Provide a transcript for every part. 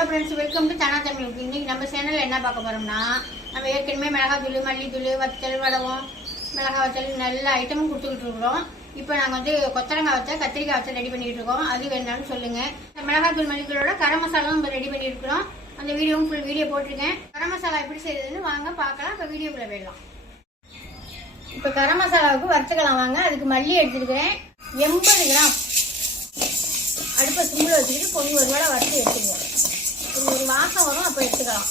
Hello friends, welcome to தனா தமிழுக்கு. இன்றைக்கி நம்ம சேனலில் என்ன பார்க்க போகிறோம்னா, நம்ம ஏற்கனவே மிளகாத்தூள், மல்லித்தூள், வத்தல், வடகம், மிளகா வத்தல் நல்ல ஐட்டமும் கொடுத்துக்கிட்டு இருக்கிறோம். இப்போ நாங்கள் வந்து கொத்தரங்காய் வத்தல், கத்திரிக்காய் வத்தல் ரெடி பண்ணிகிட்டு இருக்கோம். அது வேணாலும் சொல்லுங்கள். மிளகாத்தூள், மல்லித்தூளோட கரம் மசாலாவும் நம்ம ரெடி பண்ணியிருக்கிறோம். அந்த வீடியோவும் ஃபுல் வீடியோ போட்டிருக்கேன். கரம் மசாலா எப்படி செய்யுதுன்னு வாங்க பார்க்கலாம். இப்போ வீடியோக்குள்ளே போயிடலாம். இப்போ கரம் மசாலாவுக்கு வறுத்துக்கலாம் வாங்க. அதுக்கு மல்லி எடுத்துருக்கிறேன் 80 கிராம். அடுப்பை சிம்மில் வச்சுக்கிட்டு பொண்ணு ஒரு வேளை வறுத்து எடுத்துக்குவோம். ஒரு வாசம் வரும், அப்போ எடுத்துக்கலாம்.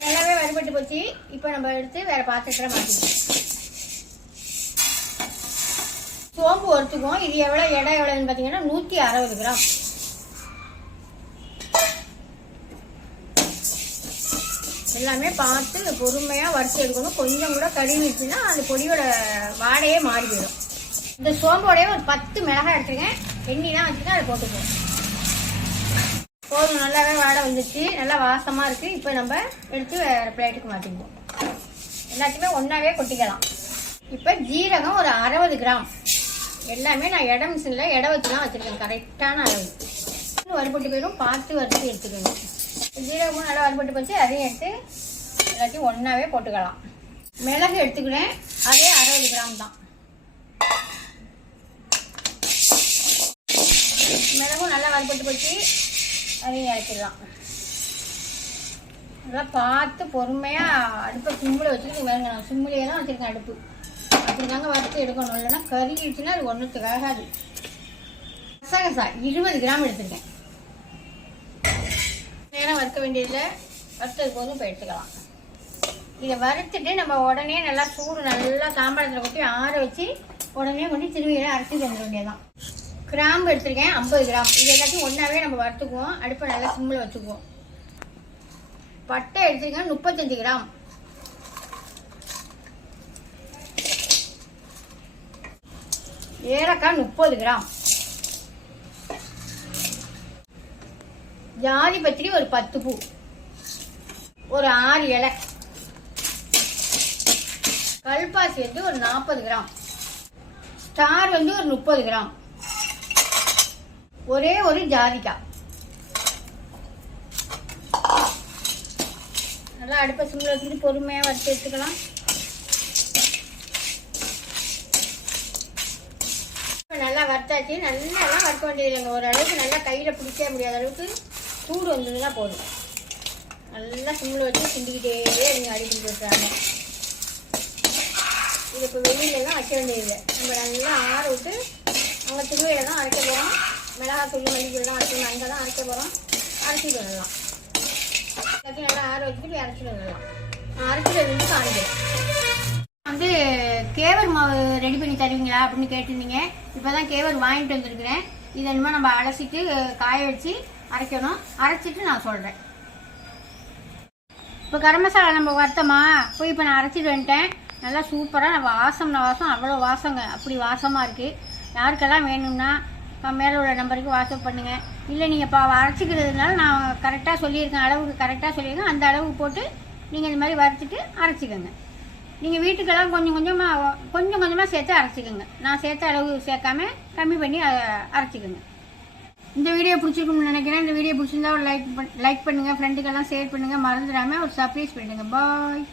நல்லாவே வறுபட்டு போச்சு. இப்போ நம்ம எடுத்து வேற பாத்திரத்தில் மாற்றிக்கலாம். சோம்பு வறுத்துக்குவோம். இது எவ்வளோ எடை எவ்வளோன்னு பார்த்தீங்கன்னா 160 கிராம். எல்லாமே பார்த்து பொறுமையாக வறுத்து எடுக்கணும். கொஞ்சம் கூட கழுவிடுச்சுன்னா அந்த பொடியோட வாடையே மாறி போயிடும். இந்த சோம்போடைய ஒரு 10 மிளகாய் எடுத்துருக்கேன். எண்ணெய்லாம் வச்சுட்டு அதை போட்டுக்குவோம். போதும், நல்லாவே வாடை வந்துச்சு, நல்லா வாசமாக இருக்குது. இப்போ நம்ம எடுத்து வேறு பிளேட்டுக்கு மாற்றிக்குவோம். எல்லாத்தையுமே ஒன்றாவே கொட்டிக்கலாம். இப்போ ஜீரகம் ஒரு 60 கிராம். எல்லாமே நான் எடை மிஷினில் எடை வச்சு தான் வச்சுருக்கேன். கரெக்டான அளவு. வறுபட்டு போயிடும், பார்த்து வறுத்து எடுத்துக்கணும். ஜீரகமும் நல்லா வறுபட்டு போச்சு. அதையும் எடுத்து எல்லாத்தையும் ஒன்றாவே போட்டுக்கலாம். மிளகு எடுத்துக்கிறேன், அதே 60 கிராம் தான். மிளகும் நல்லா வறுபட்டு போச்சு. அதையும் இறக்கிடலாம். நல்லா பார்த்து பொறுமையாக அடுப்பை சிம்மில் வச்சுக்கிட்டு வேணுங்க. நான் சிம்மிலேயே தான் வச்சுருக்கேன் அடுப்பு. அப்படி தாங்க வறுத்து எடுக்கணும். இல்லைன்னா கருகிடுச்சுன்னா அது ஒன்றுத்துக்கு ஆகாது. கசகசா 20 கிராம் எடுத்துருக்கேன். நேரம் வறுக்க வேண்டியதில்லை, வறுத்தது போதும். இப்போ எடுத்துக்கலாம். இதை வறுத்துட்டு நம்ம உடனே நல்லா சூடு நல்லா சாம்பாரத்தில் கொட்டி ஆற வச்சு உடனே கொண்டு திருவியில் அரைச்சி தந்துட வேண்டியதான். கிராம்பு எடுத்துருக்கேன் 50 கிராம். இது எல்லாத்தையும் ஒன்றாவே நம்ம வறுத்துக்குவோம். அடுப்பை நல்லா சிம்மில் வச்சுக்குவோம். பட்டை எடுத்துருக்கேன் 35 கிராம். ஏலக்காய் 30 கிராம். ஜாதி பத்திரி ஒரு 10 பூ, ஒரு 6 இலை. கல்பாசி வந்து ஒரு 40 கிராம். ஸ்டார் வந்து ஒரு 30 கிராம். ஒரே ஒரு ஜாதிக்காய். நல்லா அடுப்பை சிம்மில் வச்சுட்டு பொறுமையாக வறுத்து எடுத்துக்கலாம். நல்லா வறுத்தாச்சு. நல்லா வறுக்க வேண்டியது. ஓரளவுக்கு நல்லா கையில் பிடிக்க முடியாத அளவுக்கு சூடு வந்ததுன்னா போதும். நல்லா சிம்மில் வச்சு கிண்டிக்கிட்டே நீங்கள் அடிக்கிட்டு போட்டுறாங்க. இது இப்போ வெளியிலலாம் வைக்க வேண்டியதில்லை. நம்ம நல்லா ஆற விட்டு அங்கே திருவையில் தான் அரைக்க போகிறோம். மிளகாத்தூள், மல்லித்தூள் தான் அரைக்கணும். அங்கே தான் அரைக்க போகிறோம். அரைச்சிட்டு வரலாம். எல்லாத்தையும் நல்லா ஆற வச்சுட்டு போய் அரைச்சிட்டு வரலாம். அரைச்சிட்டு வந்து காணிக்கிறேன். வந்து கேவர் மாவு ரெடி பண்ணி தருவீங்களா அப்படின்னு கேட்டிருந்தீங்க. இப்போ தான் கேவர் வாங்கிட்டு வந்துருக்குறேன். இதை இனிமேல் நம்ம அலசிட்டு காய வச்சு அரைக்கணும். அரைச்சிட்டு நான் சொல்கிறேன். இப்போ கரம் மசாலா நம்ம வறுத்தோமா போய் இப்போ நான் அரைச்சிட்டு வந்துட்டேன். நல்லா சூப்பராக வாசம் அவ்வளோ வாசங்க. அப்படி வாசமாக இருக்குது. யாருக்கெல்லாம் வேணும்னா மேலே உள்ள நம்பருக்கு வாட்ஸ்அப் பண்ணுங்கள். இல்லை நீங்கள் இப்போ அரைச்சிக்கிறதுனால நான் கரெக்டாக சொல்லியிருக்கேன், அளவுக்கு கரெக்டாக சொல்லியிருக்கேன். அந்த அளவுக்கு போட்டு நீங்கள் இந்த மாதிரி வறுத்துட்டு அரைச்சிக்கோங்க. நீங்கள் வீட்டுக்கெல்லாம் கொஞ்சம் கொஞ்சமாக சேர்த்து அரைச்சிக்கோங்க. நான் சேர்த்த அளவு சேர்க்காம கம்மி பண்ணி அரைச்சிக்கோங்க. இந்த வீடியோ பிடிச்சிருக்குன்னு நினைக்கிறேன். இந்த வீடியோ பிடிச்சிருந்தா ஒரு லைக் பண்ணுங்கள். ஃப்ரெண்டுக்கெல்லாம் ஷேர் பண்ணுங்கள். மறந்துடாமல் ஒரு சர்ப்ரைஸ் பண்ணுங்கள். பாய்.